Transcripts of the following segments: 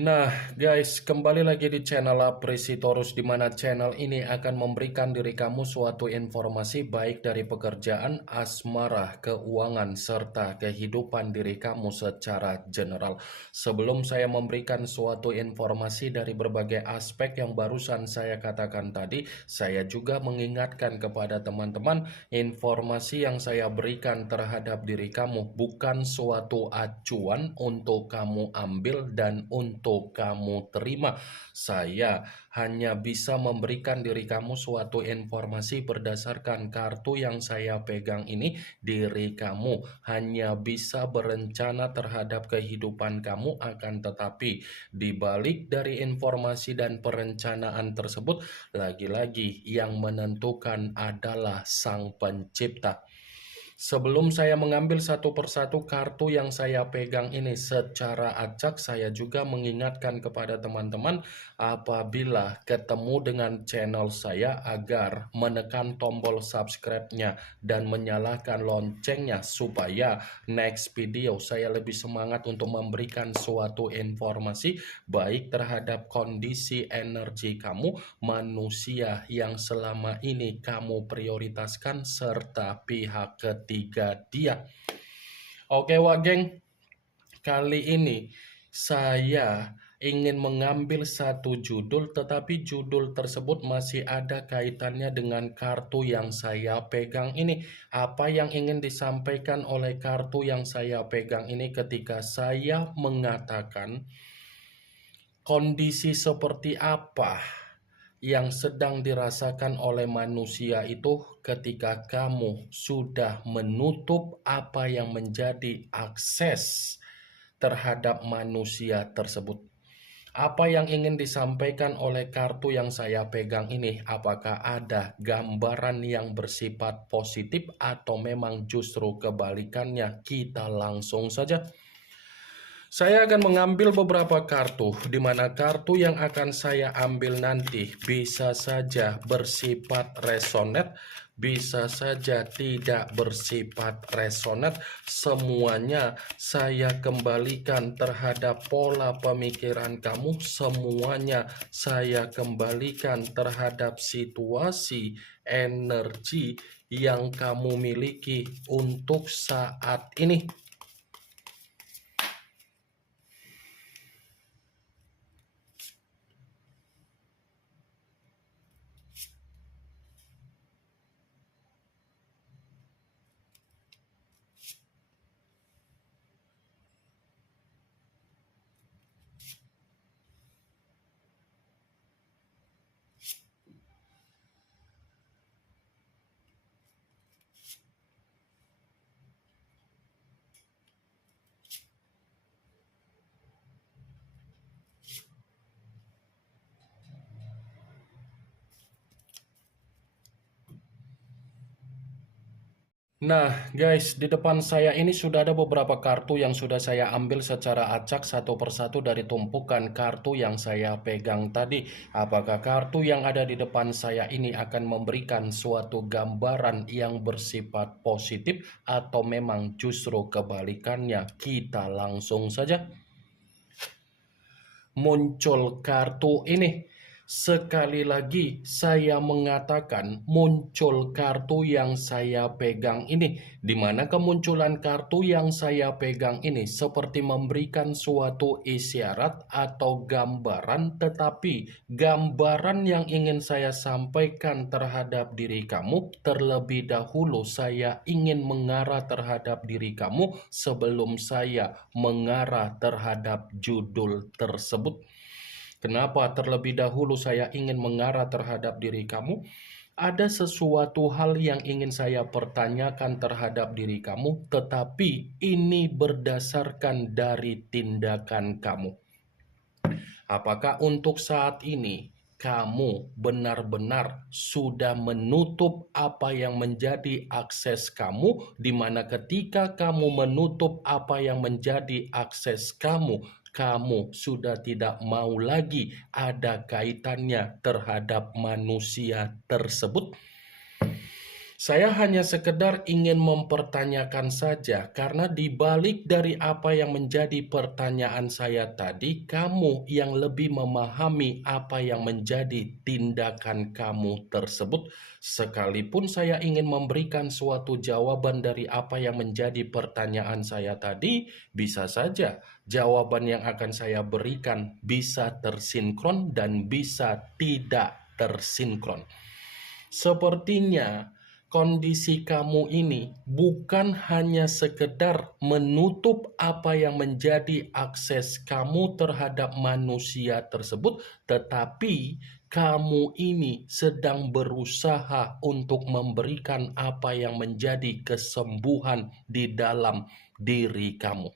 Nah, guys, kembali lagi di channel Apresitorus, di mana channel ini akan memberikan diri kamu suatu informasi baik dari pekerjaan, asmara, keuangan, serta kehidupan diri kamu secara general. Sebelum saya memberikan suatu informasi dari berbagai aspek yang barusan saya katakan tadi, saya juga mengingatkan kepada teman-teman, informasi yang saya berikan terhadap diri kamu bukan suatu acuan untuk kamu ambil dan untuk kamu terima. Saya hanya bisa memberikan diri kamu suatu informasi berdasarkan kartu yang saya pegang ini. Diri kamu hanya bisa berencana terhadap kehidupan kamu, akan tetapi di balik dari informasi dan perencanaan tersebut, lagi-lagi yang menentukan adalah Sang Pencipta. Sebelum saya mengambil satu persatu kartu yang saya pegang ini secara acak, saya juga mengingatkan kepada teman-teman apabila ketemu dengan channel saya agar menekan tombol subscribe-nya dan menyalakan loncengnya supaya next video saya lebih semangat untuk memberikan suatu informasi baik terhadap kondisi energi kamu, manusia yang selama ini kamu prioritaskan, serta pihak ketiga dia. Oke, Wak Geng, kali ini saya ingin mengambil satu judul, tetapi judul tersebut masih ada kaitannya dengan kartu yang saya pegang ini. Apa yang ingin disampaikan oleh kartu yang saya pegang ini ketika saya mengatakan kondisi seperti apa yang sedang dirasakan oleh manusia itu ketika kamu sudah menutup apa yang menjadi akses terhadap manusia tersebut. Apa yang ingin disampaikan oleh kartu yang saya pegang ini? Apakah ada gambaran yang bersifat positif atau memang justru kebalikannya? Kita langsung saja. Saya akan mengambil beberapa kartu, di mana kartu yang akan saya ambil nanti bisa saja bersifat resonate, bisa saja tidak bersifat resonate. Semuanya saya kembalikan terhadap pola pemikiran kamu, semuanya saya kembalikan terhadap situasi energi yang kamu miliki untuk saat ini. Nah, guys, di depan saya ini sudah ada beberapa kartu yang sudah saya ambil secara acak satu persatu dari tumpukan kartu yang saya pegang tadi. Apakah kartu yang ada di depan saya ini akan memberikan suatu gambaran yang bersifat positif atau memang justru kebalikannya? Kita langsung saja. Muncul kartu ini. Sekali lagi saya mengatakan muncul kartu yang saya pegang ini, di mana kemunculan kartu yang saya pegang ini seperti memberikan suatu isyarat atau gambaran, tetapi gambaran yang ingin saya sampaikan terhadap diri kamu, terlebih dahulu saya ingin mengarah terhadap diri kamu sebelum saya mengarah terhadap judul tersebut. Kenapa terlebih dahulu saya ingin mengarah terhadap diri kamu? Ada sesuatu hal yang ingin saya pertanyakan terhadap diri kamu, tetapi ini berdasarkan dari tindakan kamu. Apakah untuk saat ini kamu benar-benar sudah menutup apa yang menjadi akses kamu, di mana ketika kamu menutup apa yang menjadi akses kamu, kamu sudah tidak mau lagi ada kaitannya terhadap manusia tersebut? Saya hanya sekedar ingin mempertanyakan saja, karena di balik dari apa yang menjadi pertanyaan saya tadi, kamu yang lebih memahami apa yang menjadi tindakan kamu tersebut. Sekalipun saya ingin memberikan suatu jawaban dari apa yang menjadi pertanyaan saya tadi, bisa saja jawaban yang akan saya berikan bisa tersinkron dan bisa tidak tersinkron. Sepertinya kondisi kamu ini bukan hanya sekedar menutup apa yang menjadi akses kamu terhadap manusia tersebut, tetapi kamu ini sedang berusaha untuk memberikan apa yang menjadi kesembuhan di dalam diri kamu.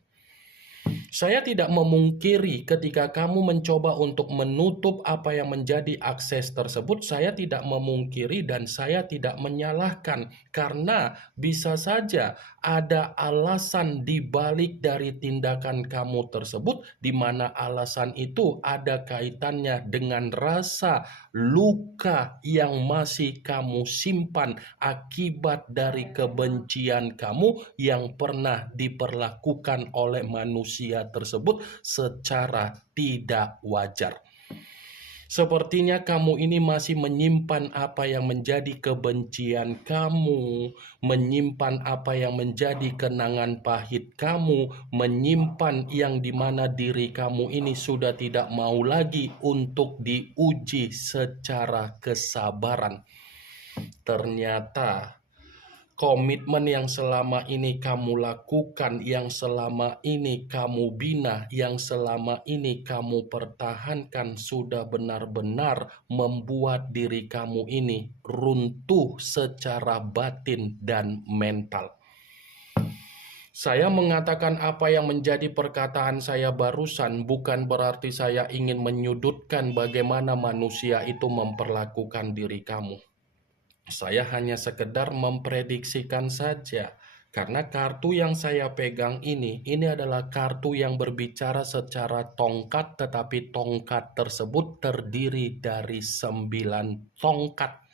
Saya tidak memungkiri ketika kamu mencoba untuk menutup apa yang menjadi akses tersebut, saya tidak memungkiri dan saya tidak menyalahkan, karena bisa saja ada alasan di balik dari tindakan kamu tersebut, di mana alasan itu ada kaitannya dengan rasa luka yang masih kamu simpan akibat dari kebencian kamu yang pernah diperlakukan oleh manusia tersebut secara tidak wajar. Sepertinya kamu ini masih menyimpan apa yang menjadi kebencian kamu, menyimpan apa yang menjadi kenangan pahit kamu, menyimpan yang dimana diri kamu ini sudah tidak mau lagi untuk diuji secara kesabaran. Ternyata komitmen yang selama ini kamu lakukan, yang selama ini kamu bina, yang selama ini kamu pertahankan sudah benar-benar membuat diri kamu ini runtuh secara batin dan mental. Saya mengatakan apa yang menjadi perkataan saya barusan bukan berarti saya ingin menyudutkan bagaimana manusia itu memperlakukan diri kamu. Saya hanya sekedar memprediksikan saja, karena kartu yang saya pegang ini adalah kartu yang berbicara secara tongkat, tetapi tongkat tersebut terdiri dari 9 tongkat.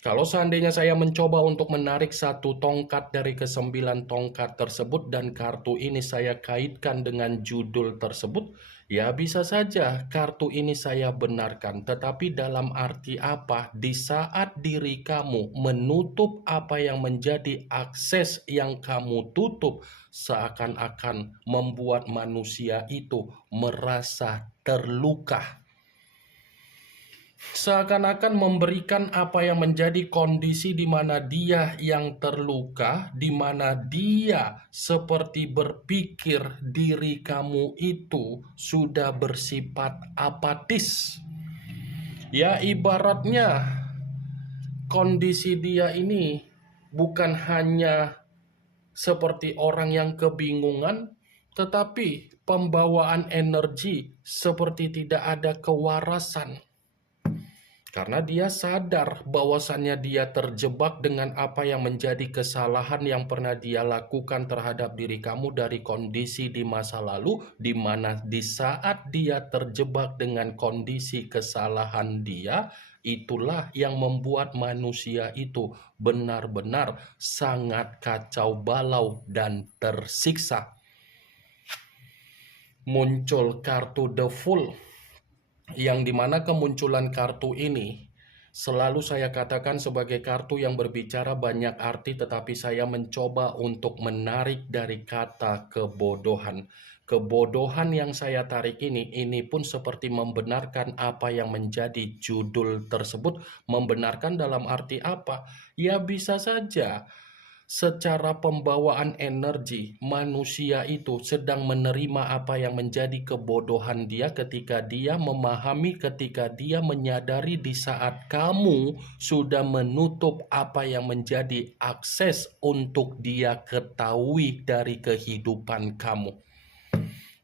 Kalau seandainya saya mencoba untuk menarik satu tongkat dari ke-9 tongkat tersebut dan kartu ini saya kaitkan dengan judul tersebut, ya bisa saja kartu ini saya benarkan. Tetapi dalam arti apa? Di saat diri kamu menutup apa yang menjadi akses yang kamu tutup, seakan-akan membuat manusia itu merasa terluka. Seakan-akan memberikan apa yang menjadi kondisi di mana dia yang terluka, di mana dia seperti berpikir diri kamu itu sudah bersifat apatis. Ya, ibaratnya kondisi dia ini bukan hanya seperti orang yang kebingungan, tetapi pembawaan energi seperti tidak ada kewarasan. Karena dia sadar bahwasannya dia terjebak dengan apa yang menjadi kesalahan yang pernah dia lakukan terhadap diri kamu dari kondisi di masa lalu, di mana di saat dia terjebak dengan kondisi kesalahan dia, itulah yang membuat manusia itu benar-benar sangat kacau balau dan tersiksa. Muncul kartu The Fool, yang dimana kemunculan kartu ini selalu saya katakan sebagai kartu yang berbicara banyak arti, tetapi saya mencoba untuk menarik dari kata kebodohan. Kebodohan yang saya tarik ini pun seperti membenarkan apa yang menjadi judul tersebut. Membenarkan dalam arti apa? Ya bisa saja secara pembawaan energi, manusia itu sedang menerima apa yang menjadi kebodohan dia ketika dia memahami, ketika dia menyadari di saat kamu sudah menutup apa yang menjadi akses untuk dia ketahui dari kehidupan kamu.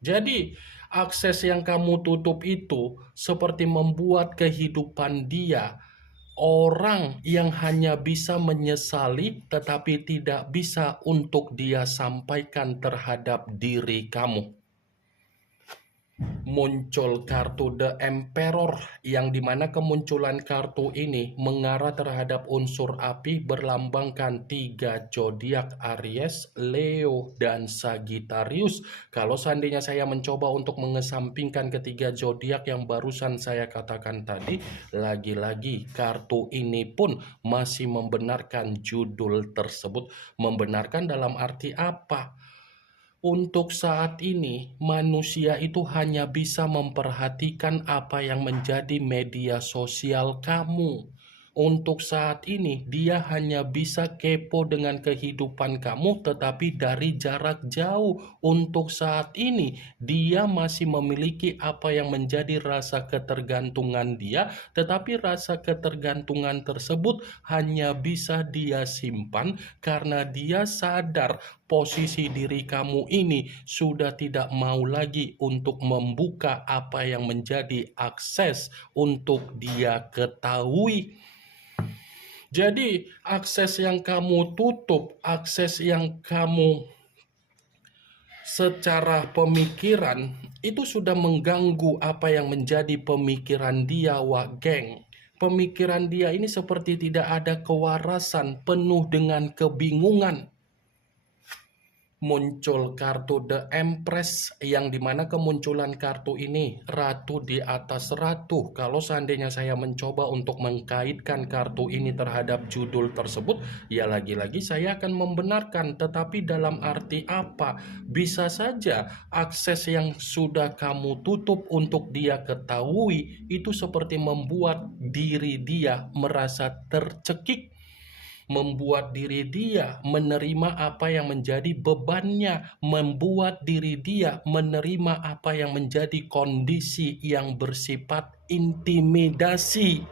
Jadi, akses yang kamu tutup itu seperti membuat kehidupan dia orang yang hanya bisa menyesali tetapi tidak bisa untuk dia sampaikan terhadap diri kamu. Muncul kartu The Emperor, yang dimana kemunculan kartu ini mengarah terhadap unsur api berlambangkan 3 zodiak Aries, Leo, dan Sagittarius. Kalau seandainya saya mencoba untuk mengesampingkan ketiga zodiak yang barusan saya katakan tadi, lagi-lagi kartu ini pun masih membenarkan judul tersebut. Membenarkan dalam arti apa? Untuk saat ini, manusia itu hanya bisa memperhatikan apa yang menjadi media sosial kamu. Untuk saat ini, dia hanya bisa kepo dengan kehidupan kamu, tetapi dari jarak jauh. Untuk saat ini, dia masih memiliki apa yang menjadi rasa ketergantungan dia, tetapi rasa ketergantungan tersebut hanya bisa dia simpan karena dia sadar posisi diri kamu ini sudah tidak mau lagi untuk membuka apa yang menjadi akses untuk dia ketahui. Jadi, akses yang kamu tutup, akses yang kamu secara pemikiran itu sudah mengganggu apa yang menjadi pemikiran dia, Wak Geng. Pemikiran dia ini seperti tidak ada kewarasan, penuh dengan kebingungan. Muncul kartu The Empress, yang dimana kemunculan kartu ini ratu di atas ratu. Kalau seandainya saya mencoba untuk mengkaitkan kartu ini terhadap judul tersebut, ya lagi-lagi saya akan membenarkan. Tetapi dalam arti apa? Bisa saja akses yang sudah kamu tutup untuk dia ketahui itu seperti membuat diri dia merasa tercekik, membuat diri dia menerima apa yang menjadi bebannya, membuat diri dia menerima apa yang menjadi kondisi yang bersifat intimidasi.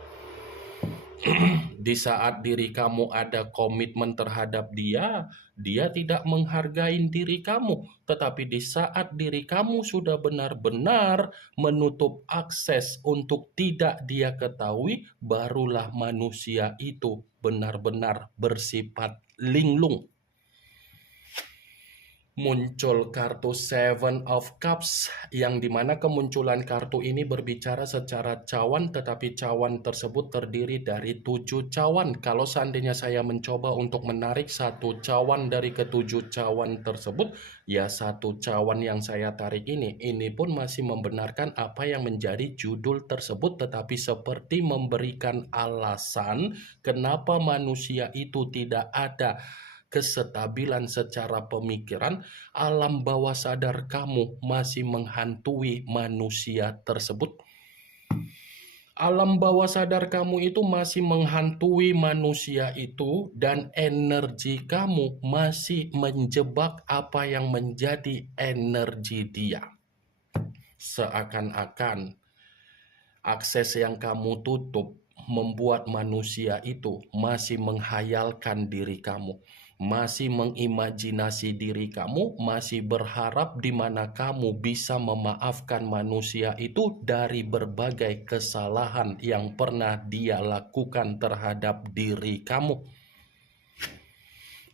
Di saat diri kamu ada komitmen terhadap dia, dia tidak menghargai diri kamu. Tetapi di saat diri kamu sudah benar-benar menutup akses untuk tidak dia ketahui, barulah manusia itu benar-benar bersifat linglung. Muncul kartu Seven of Cups, yang dimana kemunculan kartu ini berbicara secara cawan, tetapi cawan tersebut terdiri dari 7 cawan. Kalau seandainya saya mencoba untuk menarik satu cawan dari ketujuh cawan tersebut, ya satu cawan yang saya tarik ini pun masih membenarkan apa yang menjadi judul tersebut, tetapi seperti memberikan alasan kenapa manusia itu tidak ada kesetabilan secara pemikiran. Alam bawah sadar kamu masih menghantui manusia tersebut. Alam bawah sadar kamu itu masih menghantui manusia itu, dan energi kamu masih menjebak apa yang menjadi energi dia. Seakan-akan akses yang kamu tutup membuat manusia itu masih menghayalkan diri kamu, masih mengimajinasi diri kamu, masih berharap di mana kamu bisa memaafkan manusia itu dari berbagai kesalahan yang pernah dia lakukan terhadap diri kamu.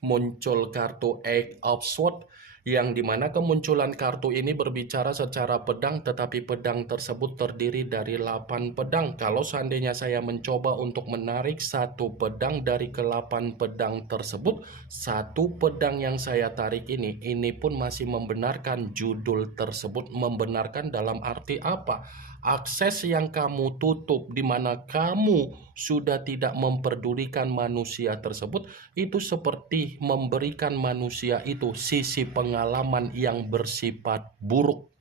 Muncul kartu Eight of Swords, yang dimana kemunculan kartu ini berbicara secara pedang, tetapi pedang tersebut terdiri dari 8 pedang. Kalau seandainya saya mencoba untuk menarik satu pedang dari ke-8 pedang tersebut, satu pedang yang saya tarik ini pun masih membenarkan judul tersebut. Membenarkan dalam arti apa? Akses yang kamu tutup, di mana kamu sudah tidak memperdulikan manusia tersebut, itu seperti memberikan manusia itu sisi pengalaman yang bersifat buruk.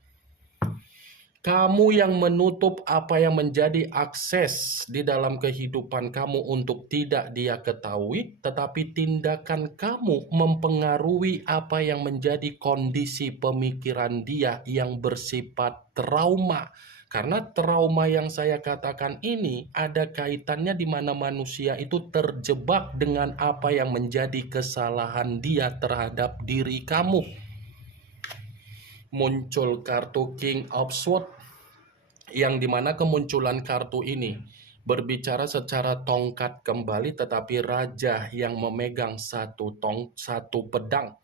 Kamu yang menutup apa yang menjadi akses di dalam kehidupan kamu untuk tidak dia ketahui, tetapi tindakan kamu mempengaruhi apa yang menjadi kondisi pemikiran dia yang bersifat trauma. Karena trauma yang saya katakan ini ada kaitannya di mana manusia itu terjebak dengan apa yang menjadi kesalahan dia terhadap diri kamu. Muncul kartu King of Swords, yang dimana kemunculan kartu ini berbicara secara tongkat kembali, tetapi raja yang memegang satu pedang.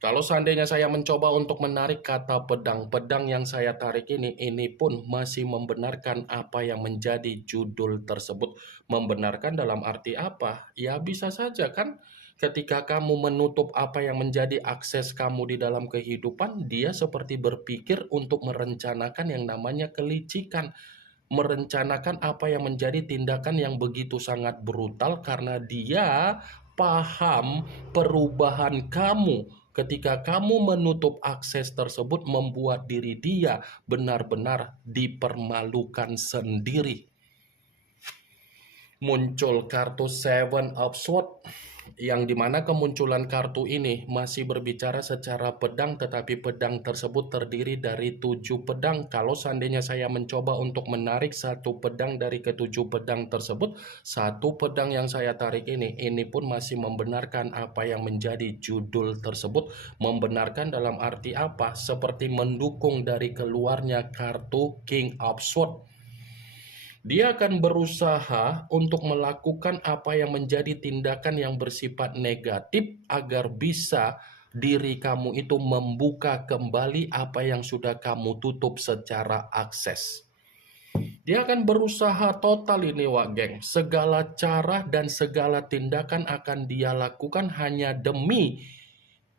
Kalau seandainya saya mencoba untuk menarik kata pedang, pedang yang saya tarik ini pun masih membenarkan apa yang menjadi judul tersebut. Membenarkan dalam arti apa? Ya bisa saja kan, ketika kamu menutup apa yang menjadi akses kamu di dalam kehidupan, dia seperti berpikir untuk merencanakan yang namanya kelicikan. Merencanakan apa yang menjadi tindakan yang begitu sangat brutal karena dia paham perubahan kamu. Ketika kamu menutup akses tersebut membuat diri dia benar-benar dipermalukan sendiri. Muncul kartu Seven of Swords, yang dimana kemunculan kartu ini masih berbicara secara pedang, tetapi pedang tersebut terdiri dari 7 pedang. Kalau seandainya saya mencoba untuk menarik satu pedang dari ketujuh pedang tersebut, satu pedang yang saya tarik ini pun masih membenarkan apa yang menjadi judul tersebut. Membenarkan dalam arti apa? Seperti mendukung dari keluarnya kartu King of Swords. Dia akan berusaha untuk melakukan apa yang menjadi tindakan yang bersifat negatif agar bisa diri kamu itu membuka kembali apa yang sudah kamu tutup secara akses. Dia akan berusaha total ini, Wak Geng. Segala cara dan segala tindakan akan dia lakukan hanya demi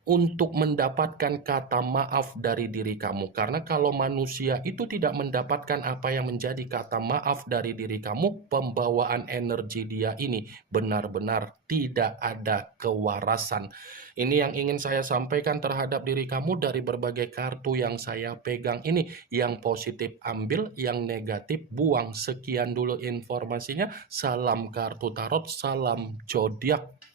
untuk mendapatkan kata maaf dari diri kamu. Karena kalau manusia itu tidak mendapatkan apa yang menjadi kata maaf dari diri kamu, pembawaan energi dia ini benar-benar tidak ada kewarasan. Ini yang ingin saya sampaikan terhadap diri kamu dari berbagai kartu yang saya pegang ini. Yang positif ambil, yang negatif buang. Sekian dulu informasinya. Salam kartu tarot, salam zodiak.